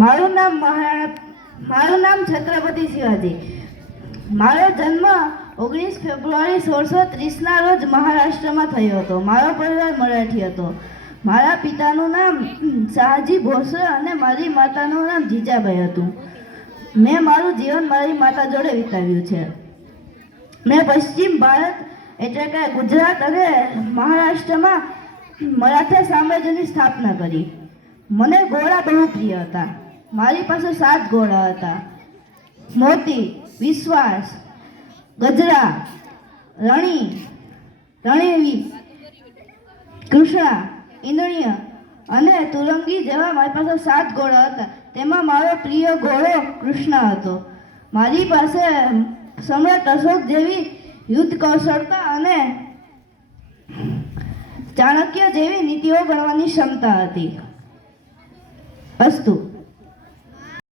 મારું નામ છત્રપતિ શિવાજી. મારો જન્મ 19 ફેબ્રુઆરી 1630ના રોજ મહારાષ્ટ્રમાં થયો હતો. મારો પરિવાર મરાઠી હતો. મારા પિતાનું નામ શાહજી ભોસલે અને મારી માતાનું નામ જીજાબાઈ હતું. મેં મારું જીવન મારી માતા જોડે વિતાવ્યું છે. મેં પશ્ચિમ ભારત એટલે કે ગુજરાત અને મહારાષ્ટ્રમાં મરાઠા સામ્રાજ્યની સ્થાપના કરી. મને ઘોડા બહુ પ્રિય હતા. મારી પાસે 7 ઘોડા હતા. મોતી, વિશ્વાસ, ગજરા, રણીવી, કૃષ્ણા, ઇન્દ્રિય અને તુરંગી જેવા મારી પાસે 7 ઘોડા હતા. તેમાં મારો પ્રિય ઘોડો કૃષ્ણ હતો. મારી પાસે સમ્રાટ અશોક જેવી યુદ્ધ કૌશળતા અને ચાણક્ય જેવી નીતિઓ ગણવાની ક્ષમતા હતી. અસ્તુ.